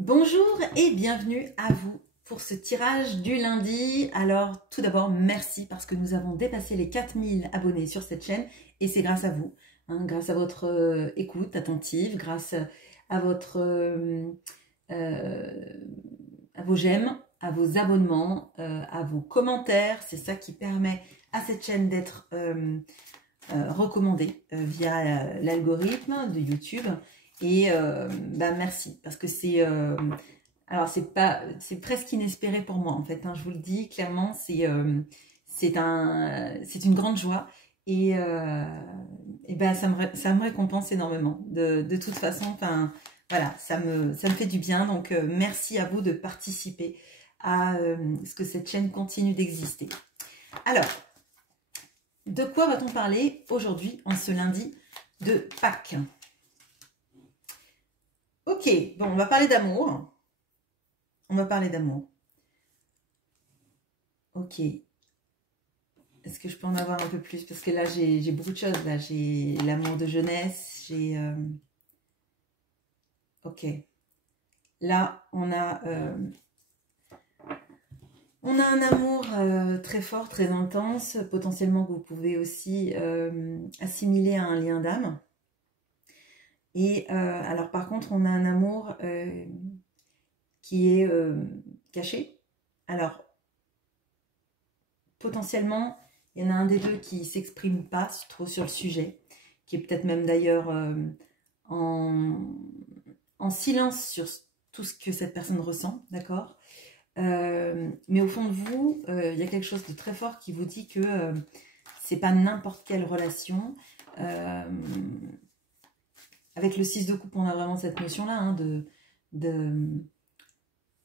Bonjour et bienvenue à vous pour ce tirage du lundi. Alors tout d'abord merci parce que nous avons dépassé les 4000 abonnés sur cette chaîne et c'est grâce à vous, hein, grâce à votre écoute attentive, grâce à votre à vos j'aime, à vos abonnements, à vos commentaires. C'est ça qui permet à cette chaîne d'être recommandée via l'algorithme de YouTube. Et merci, parce que c'est alors c'est presque inespéré pour moi en fait, hein, je vous le dis clairement, c'est une grande joie et ça me récompense énormément de toute façon. Enfin voilà, ça me fait du bien, donc merci à vous de participer à ce que cette chaîne continue d'exister. Alors, de quoi va-t-on parler aujourd'hui en ce lundi de Pâques? Ok, bon, on va parler d'amour. On va parler d'amour. Ok. Est-ce que je peux en avoir un peu plus? Parce que là, j'ai beaucoup de choses. Là, j'ai l'amour de jeunesse. J'ai... Ok. Là, on a un amour très fort, très intense. Potentiellement, que vous pouvez aussi assimiler à un lien d'âme. Et alors, par contre, on a un amour qui est caché. Alors, potentiellement, il y en a un des deux qui ne s'exprime pas trop sur le sujet, qui est peut-être même d'ailleurs en silence sur tout ce que cette personne ressent, d'accord? Mais au fond de vous, il y a quelque chose de très fort qui vous dit que c'est pas n'importe quelle relation. Avec le 6 de coupe, on a vraiment cette notion-là, hein,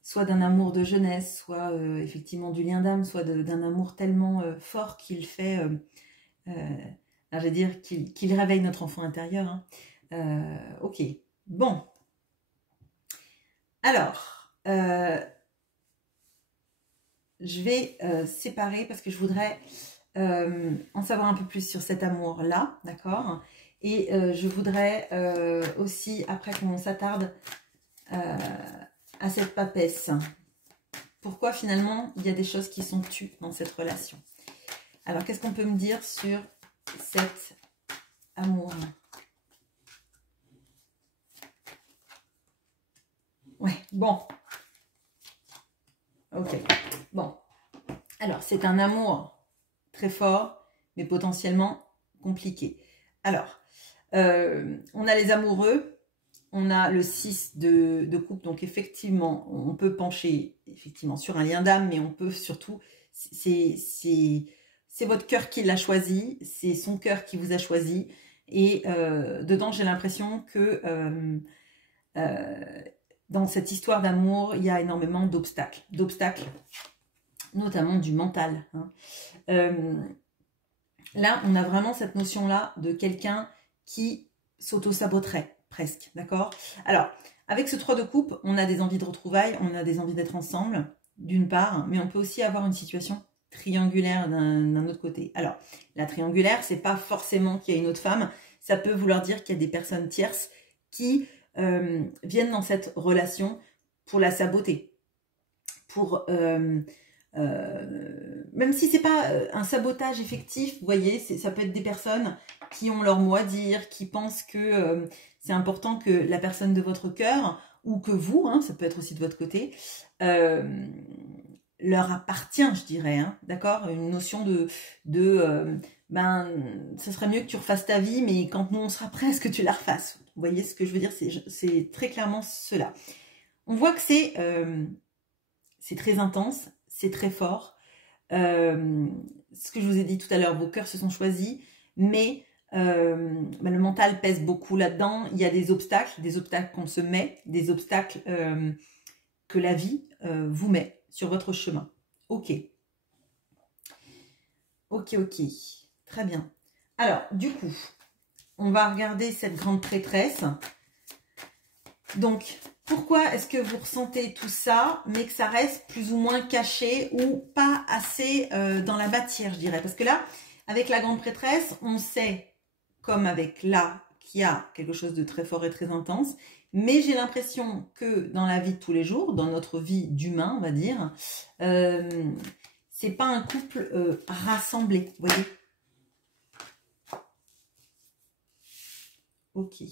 soit d'un amour de jeunesse, soit effectivement du lien d'âme, soit d'un amour tellement fort qu'il fait, j'allais dire, qu'il réveille notre enfant intérieur. Hein. Ok, bon. Alors, je vais séparer parce que je voudrais en savoir un peu plus sur cet amour-là, d'accord? Et je voudrais aussi, après qu'on s'attarde à cette papesse, pourquoi finalement il y a des choses qui sont tues dans cette relation. Alors qu'est-ce qu'on peut me dire sur cet amour? Ouais, bon. Ok, bon. Alors c'est un amour très fort, mais potentiellement compliqué. Alors, on a les amoureux. On a le 6 de coupe, donc effectivement, on peut pencher effectivement sur un lien d'âme, mais on peut surtout, c'est votre cœur qui l'a choisi, c'est son cœur qui vous a choisi, et dedans j'ai l'impression que dans cette histoire d'amour, il y a énormément d'obstacles, notamment du mental. Hein. Là, on a vraiment cette notion-là de quelqu'un qui s'auto-saboterait. Presque, d'accord? Alors, avec ce 3 de coupe, on a des envies de retrouvailles, on a des envies d'être ensemble, d'une part, mais on peut aussi avoir une situation triangulaire d'un autre côté. Alors, la triangulaire, c'est pas forcément qu'il y a une autre femme, ça peut vouloir dire qu'il y a des personnes tierces qui viennent dans cette relation pour la saboter, pour... même si c'est pas un sabotage effectif, vous voyez, ça peut être des personnes qui ont leur mot à dire, qui pensent que c'est important que la personne de votre cœur, ou que vous, hein, ça peut être aussi de votre côté, leur appartient, je dirais, hein, d'accord? Une notion ça serait mieux que tu refasses ta vie, mais quand nous on sera prêt, est-ce que tu la refasses? Vous voyez ce que je veux dire? C'est très clairement cela. On voit que c'est très intense, c'est très fort. Ce que je vous ai dit tout à l'heure, vos cœurs se sont choisis, mais le mental pèse beaucoup là-dedans. Il y a des obstacles qu'on se met, des obstacles que la vie vous met sur votre chemin. Ok. Ok. Très bien. Alors, du coup, on va regarder cette grande prêtresse. Donc, pourquoi est-ce que vous ressentez tout ça, mais que ça reste plus ou moins caché ou pas assez dans la matière, je dirais? Parce que là, avec la grande prêtresse, on sait, comme avec là, qu'il y a quelque chose de très fort et très intense, Mais j'ai l'impression que dans la vie de tous les jours, dans notre vie d'humain, on va dire, c'est pas un couple rassemblé, vous voyez. Ok.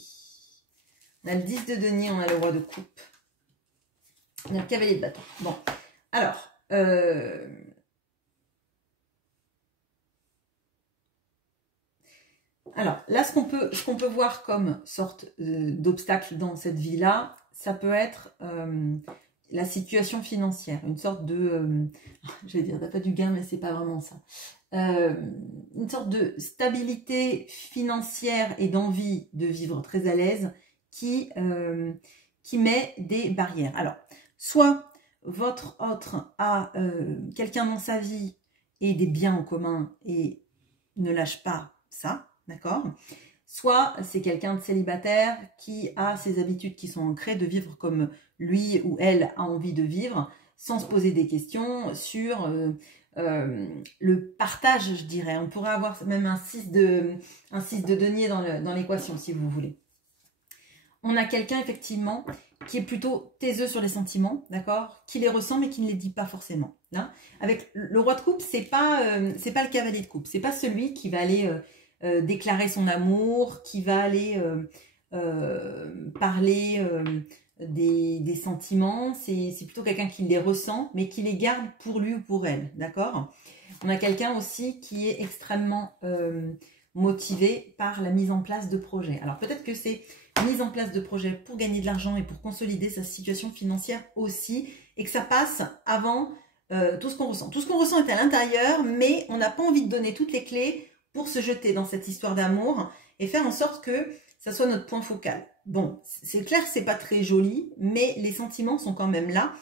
On a le 10 de denier, on a le roi de coupe. On a le cavalier de bâton. Bon, alors... Alors, là, ce qu'on peut voir comme sorte d'obstacle dans cette vie-là, ça peut être la situation financière, une sorte de, je vais dire, t'as pas du gain, mais c'est pas vraiment ça. Une sorte de stabilité financière et d'envie de vivre très à l'aise qui met des barrières. Alors, soit votre autre a quelqu'un dans sa vie et des biens en commun et ne lâche pas ça. D'accord? Soit c'est quelqu'un de célibataire qui a ses habitudes qui sont ancrées de vivre comme lui ou elle a envie de vivre, sans se poser des questions sur le partage, je dirais. On pourrait avoir même un 6 de denier dans l'équation, si vous voulez. On a quelqu'un, effectivement, qui est plutôt taiseux sur les sentiments, d'accord? Qui les ressent, mais qui ne les dit pas forcément. Là, avec le roi de coupe, c'est pas le cavalier de coupe. C'est pas celui qui va aller... déclarer son amour, qui va aller parler des sentiments. C'est plutôt quelqu'un qui les ressent, mais qui les garde pour lui ou pour elle, d'accord? On a quelqu'un aussi qui est extrêmement motivé par la mise en place de projets. Alors peut-être que c'est mise en place de projets pour gagner de l'argent et pour consolider sa situation financière aussi, et que ça passe avant tout ce qu'on ressent. Tout ce qu'on ressent est à l'intérieur, mais on n'a pas envie de donner toutes les clés pour se jeter dans cette histoire d'amour et faire en sorte que ça soit notre point focal. Bon, c'est clair que c'est pas très joli, mais les sentiments sont quand même là.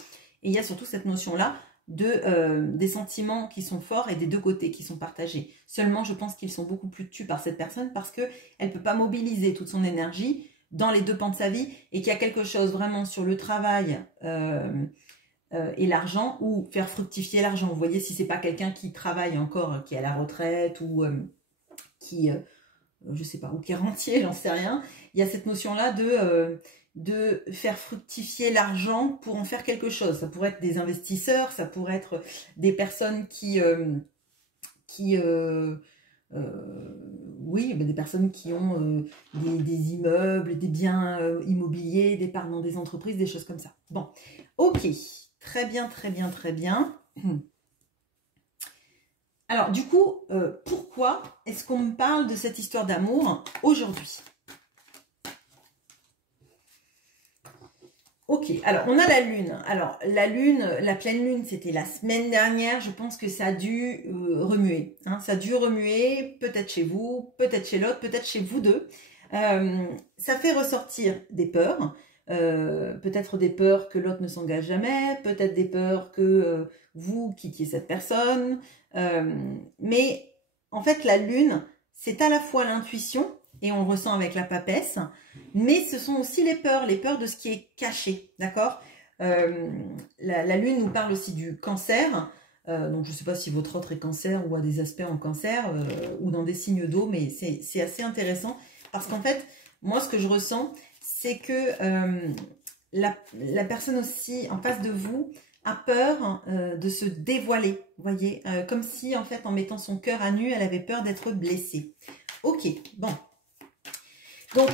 Et il y a surtout cette notion-là des sentiments qui sont forts et des deux côtés qui sont partagés. Seulement, je pense qu'ils sont beaucoup plus tus par cette personne parce qu'elle ne peut pas mobiliser toute son énergie dans les deux pans de sa vie et qu'il y a quelque chose vraiment sur le travail et l'argent ou faire fructifier l'argent. Vous voyez, si c'est pas quelqu'un qui travaille encore, qui est à la retraite ou... qui, je sais pas, ou qui est rentier, j'en sais rien, il y a cette notion-là de faire fructifier l'argent pour en faire quelque chose. Ça pourrait être des investisseurs, ça pourrait être des personnes oui, des personnes qui ont des immeubles, des biens immobiliers, des parts dans des entreprises, des choses comme ça. Bon, ok, très bien, très bien, très bien. Alors, du coup, pourquoi est-ce qu'on me parle de cette histoire d'amour aujourd'hui? Ok, alors on a la lune. Alors, la lune, la pleine lune, c'était la semaine dernière. Je pense que ça a dû remuer. Hein, ça a dû remuer, peut-être chez vous, peut-être chez l'autre, peut-être chez vous deux. Ça fait ressortir des peurs. Peut-être des peurs que l'autre ne s'engage jamais, peut-être des peurs que vous quittiez cette personne. Mais en fait, la lune, c'est à la fois l'intuition, et on le ressent avec la papesse, mais ce sont aussi les peurs de ce qui est caché, d'accord? La lune nous parle aussi du cancer, donc je ne sais pas si votre autre est cancer ou a des aspects en cancer, ou dans des signes d'eau, mais c'est assez intéressant, parce qu'en fait, moi ce que je ressens, c'est que la personne aussi en face de vous a peur de se dévoiler, vous voyez, comme si en fait en mettant son cœur à nu, elle avait peur d'être blessée. Ok, bon. Donc,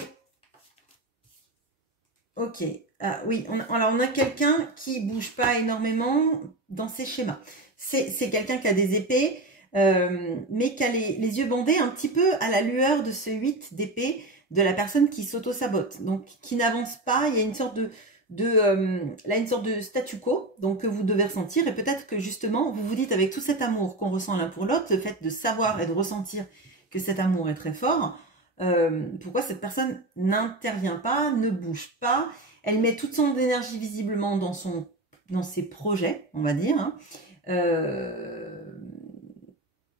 ok, ah, oui, alors on a quelqu'un qui bouge pas énormément dans ses schémas. C'est quelqu'un qui a des épées, mais qui a les yeux bandés un petit peu à la lueur de ce 8 d'épée de la personne qui s'auto-sabote, donc qui n'avance pas. Il y a une sorte là, une sorte de statu quo donc, que vous devez ressentir, et peut-être que justement, vous vous dites avec tout cet amour qu'on ressent l'un pour l'autre, le fait de savoir et de ressentir que cet amour est très fort, pourquoi cette personne n'intervient pas, ne bouge pas, elle met toute son énergie visiblement dans ses projets, on va dire, hein,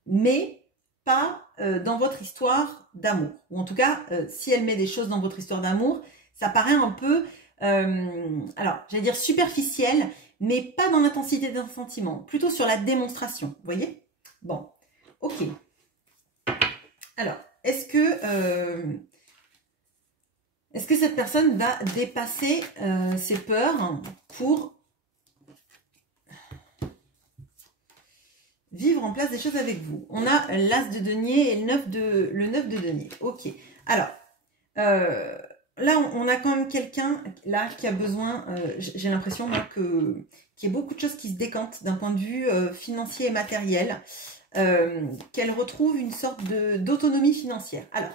mais pas dans votre histoire d'amour. Ou en tout cas, si elle met des choses dans votre histoire d'amour, ça paraît un peu, alors j'allais dire superficiel, mais pas dans l'intensité d'un sentiment, plutôt sur la démonstration, vous voyez? Bon, ok. Alors, est-ce Est-ce que cette personne va dépasser ses peurs pour vivre en place des choses avec vous? On a l'As de denier et le 9 de denier. Ok. Alors, là, on a quand même quelqu'un là qui a besoin, j'ai l'impression qu'il y a beaucoup de choses qui se décantent d'un point de vue financier et matériel, qu'elle retrouve une sorte d'autonomie financière. Alors,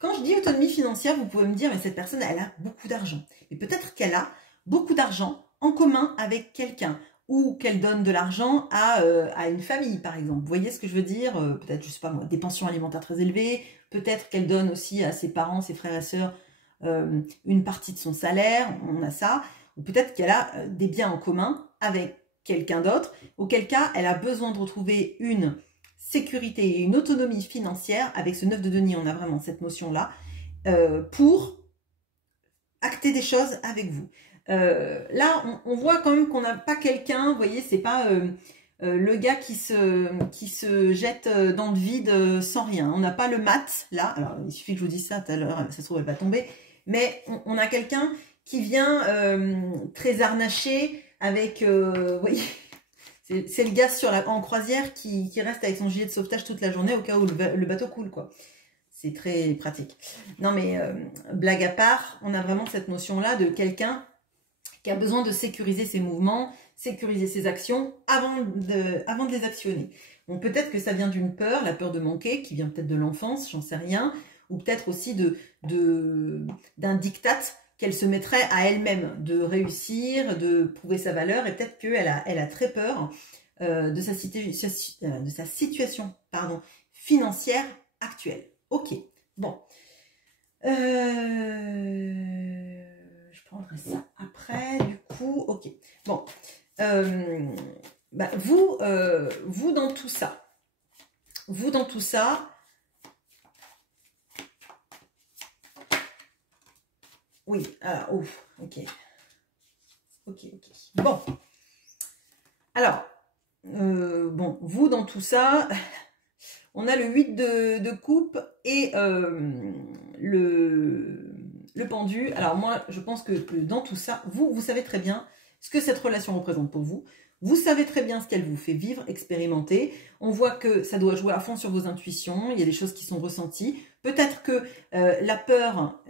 quand je dis autonomie financière, vous pouvez me dire, mais cette personne, elle a beaucoup d'argent. Et peut-être qu'elle a beaucoup d'argent en commun avec quelqu'un, ou qu'elle donne de l'argent à une famille, par exemple. Vous voyez ce que je veux dire? Peut-être, je sais pas moi, des pensions alimentaires très élevées, peut-être qu'elle donne aussi à ses parents, ses frères et sœurs, une partie de son salaire, on a ça, ou peut-être qu'elle a des biens en commun avec quelqu'un d'autre, auquel cas, elle a besoin de retrouver une sécurité et une autonomie financière. Avec ce 9 de denier, on a vraiment cette notion-là, pour acter des choses avec vous. Là, on voit quand même qu'on n'a pas quelqu'un, vous voyez, c'est pas le gars qui se jette dans le vide sans rien. On n'a pas le mat, là. Alors, il suffit que je vous dise ça tout à l'heure, ça se trouve, elle va tomber. Mais on a quelqu'un qui vient très harnaché avec, vous voyez, c'est le gars en croisière qui reste avec son gilet de sauvetage toute la journée au cas où le bateau coule, quoi. C'est très pratique. Non, mais blague à part, on a vraiment cette notion-là de quelqu'un qui a besoin de sécuriser ses mouvements, sécuriser ses actions avant de les actionner. Bon, peut-être que ça vient d'une peur, la peur de manquer, qui vient peut-être de l'enfance, j'en sais rien, ou peut-être aussi d'un diktat qu'elle se mettrait à elle-même, de réussir, de prouver sa valeur, et peut-être qu'elle a très peur de sa situation financière actuelle. Ok, bon. Je prendrai ça après, du coup, ok. Bon, vous dans tout ça, oui, alors, ouf, ok. Bon, alors, bon, vous dans tout ça, on a le 8 de coupe et le pendu. Alors moi, je pense que dans tout ça, vous savez très bien ce que cette relation représente pour vous. Vous savez très bien ce qu'elle vous fait vivre, expérimenter. On voit que ça doit jouer à fond sur vos intuitions. Il y a des choses qui sont ressenties. Peut-être que la peur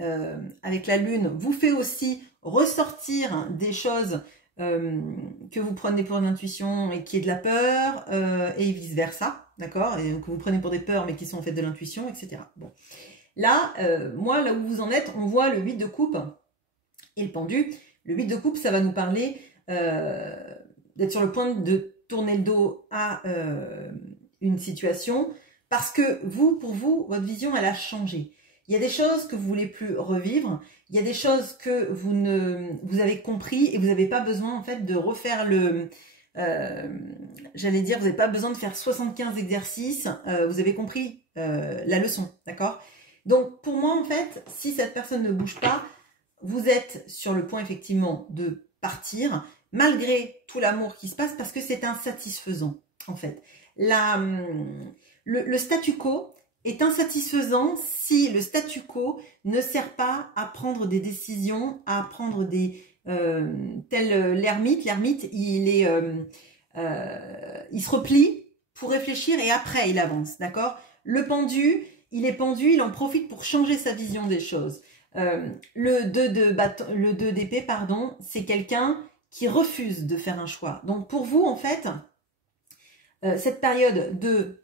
avec la lune vous fait aussi ressortir des choses que vous prenez pour une intuition et qui est de la peur, et vice-versa, d'accord? Et que vous prenez pour des peurs mais qui sont en fait de l'intuition, etc. Bon. Là, moi, là où vous en êtes, on voit le 8 de coupe et le pendu. Le 8 de coupe, ça va nous parler d'être sur le point de tourner le dos à une situation parce que pour vous, votre vision, elle a changé. Il y a des choses que vous voulez plus revivre. Il y a des choses que vous avez compris et vous n'avez pas besoin en fait de refaire j'allais dire, vous n'avez pas besoin de faire 75 exercices. Vous avez compris la leçon, d'accord? Donc, pour moi, en fait, si cette personne ne bouge pas, vous êtes sur le point, effectivement, de partir, malgré tout l'amour qui se passe, parce que c'est insatisfaisant, en fait. Le statu quo est insatisfaisant si le statu quo ne sert pas à prendre des décisions, à prendre des... tel l'ermite, il se replie pour réfléchir et après, il avance, d'accord? Le pendu... il est pendu, il en profite pour changer sa vision des choses. Le 2 d'épée, pardon, c'est quelqu'un qui refuse de faire un choix. Donc pour vous, en fait, cette période de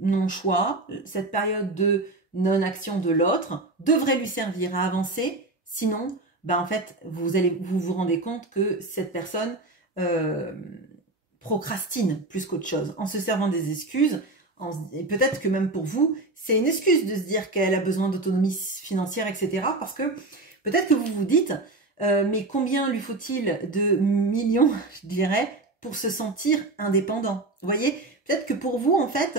non-choix, cette période de non-action de l'autre, devrait lui servir à avancer. Sinon, ben en fait, vous rendez compte que cette personne procrastine plus qu'autre chose, en se servant des excuses. Et peut-être que même pour vous, c'est une excuse de se dire qu'elle a besoin d'autonomie financière, etc. Parce que peut-être que vous vous dites, mais combien lui faut-il de millions, je dirais, pour se sentir indépendant? Vous voyez, peut-être que pour vous, en fait,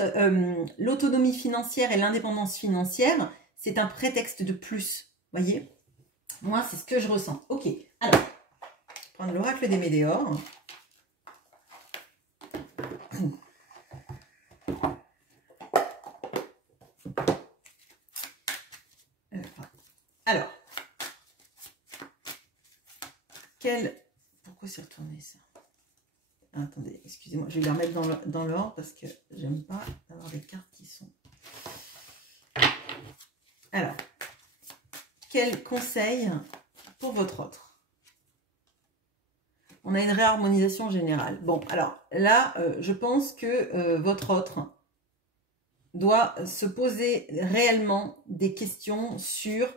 l'autonomie financière et l'indépendance financière, c'est un prétexte de plus. Vous voyez? Moi, c'est ce que je ressens. Ok, alors, je vais prendre l'oracle des Médéors. Alors, Pourquoi c'est retourné ça? Ah, attendez, excusez-moi, je vais la remettre dans l'ordre parce que j'aime pas avoir des cartes qui sont... Alors, quel conseil pour votre autre? On a une réharmonisation générale. Bon, alors là, je pense que votre autre doit se poser réellement des questions sur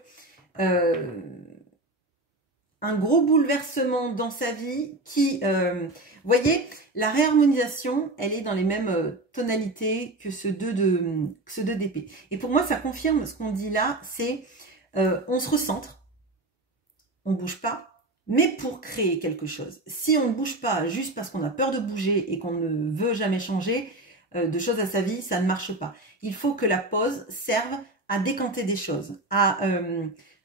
un gros bouleversement dans sa vie qui... vous voyez, la réharmonisation, elle est dans les mêmes tonalités que ce 2 d'épée. Et pour moi, ça confirme ce qu'on dit là, c'est on se recentre, on ne bouge pas, mais pour créer quelque chose. Si on ne bouge pas juste parce qu'on a peur de bouger et qu'on ne veut jamais changer de choses à sa vie, ça ne marche pas. Il faut que la pause serve à décanter des choses,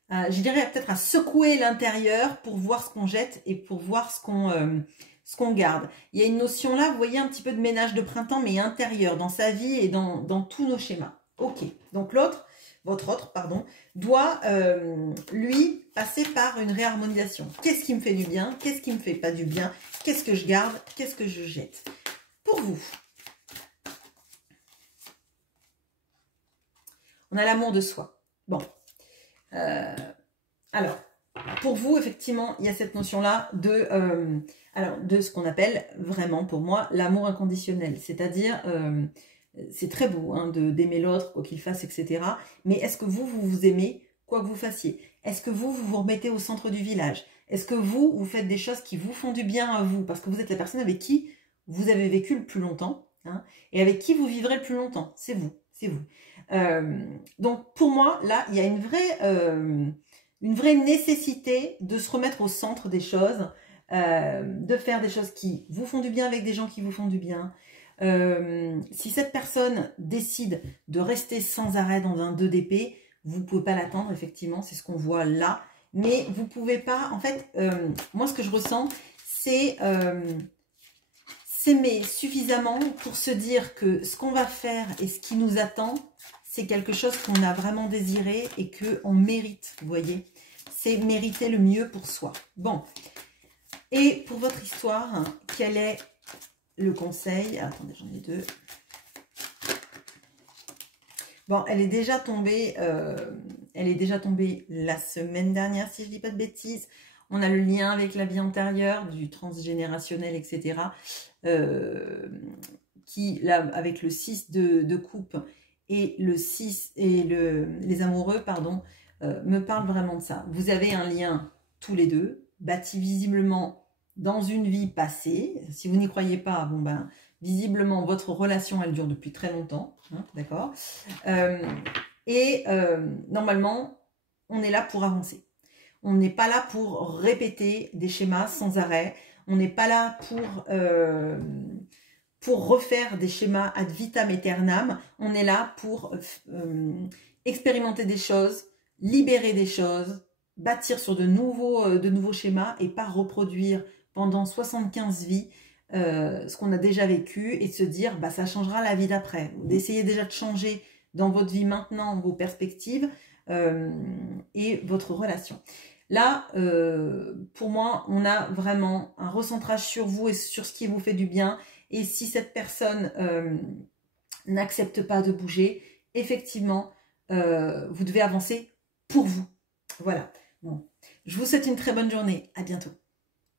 je dirais peut-être à secouer l'intérieur pour voir ce qu'on jette et pour voir ce qu'on garde. Il y a une notion là, vous voyez, un petit peu de ménage de printemps, mais intérieur, dans sa vie et dans tous nos schémas. Ok, donc votre autre, pardon, doit, lui, passer par une réharmonisation. Qu'est-ce qui me fait du bien? Qu'est-ce qui me fait pas du bien? Qu'est-ce que je garde? Qu'est-ce que je jette? Pour vous, on a l'amour de soi. Bon. Alors, pour vous, effectivement, il y a cette notion-là de ce qu'on appelle vraiment, pour moi, l'amour inconditionnel. C'est-à-dire, c'est très beau hein, d'aimer l'autre, quoi qu'il fasse, etc. Mais est-ce que vous vous aimez, quoi que vous fassiez? Est-ce que vous vous remettez au centre du village? Est-ce que vous faites des choses qui vous font du bien à vous? Parce que vous êtes la personne avec qui vous avez vécu le plus longtemps hein, et avec qui vous vivrez le plus longtemps. C'est vous, c'est vous. Donc pour moi là il y a une vraie nécessité de se remettre au centre des choses, de faire des choses qui vous font du bien avec des gens qui vous font du bien. Si cette personne décide de rester sans arrêt dans un 2 d'épée, vous ne pouvez pas l'attendre, effectivement, c'est ce qu'on voit là, mais vous ne pouvez pas, en fait, moi ce que je ressens c'est s'aimer suffisamment pour se dire que ce qu'on va faire et ce qui nous attend, c'est quelque chose qu'on a vraiment désiré et qu'on mérite, vous voyez. C'est mériter le mieux pour soi. Bon, et pour votre histoire, quel est le conseil? Attendez, j'en ai deux. Bon, elle est déjà tombée la semaine dernière, si je ne dis pas de bêtises. On a le lien avec la vie antérieure, du transgénérationnel, etc. Qui, là, avec le 6 de coupe et le 6 et les amoureux, pardon, me parle vraiment de ça. Vous avez un lien tous les deux, bâti visiblement dans une vie passée. Si vous n'y croyez pas, bon ben, visiblement, votre relation, elle dure depuis très longtemps, hein, d'accord? Normalement, on est là pour avancer. On n'est pas là pour répéter des schémas sans arrêt. On n'est pas là pour refaire des schémas ad vitam aeternam. On est là pour expérimenter des choses, libérer des choses, bâtir sur de nouveaux schémas et pas reproduire pendant 75 vies ce qu'on a déjà vécu et de se dire bah ça changera la vie d'après. D'essayer déjà de changer dans votre vie maintenant vos perspectives et votre relation. Là, pour moi, on a vraiment un recentrage sur vous et sur ce qui vous fait du bien. Et si cette personne n'accepte pas de bouger, effectivement, vous devez avancer pour vous. Voilà. Bon. Je vous souhaite une très bonne journée. À bientôt.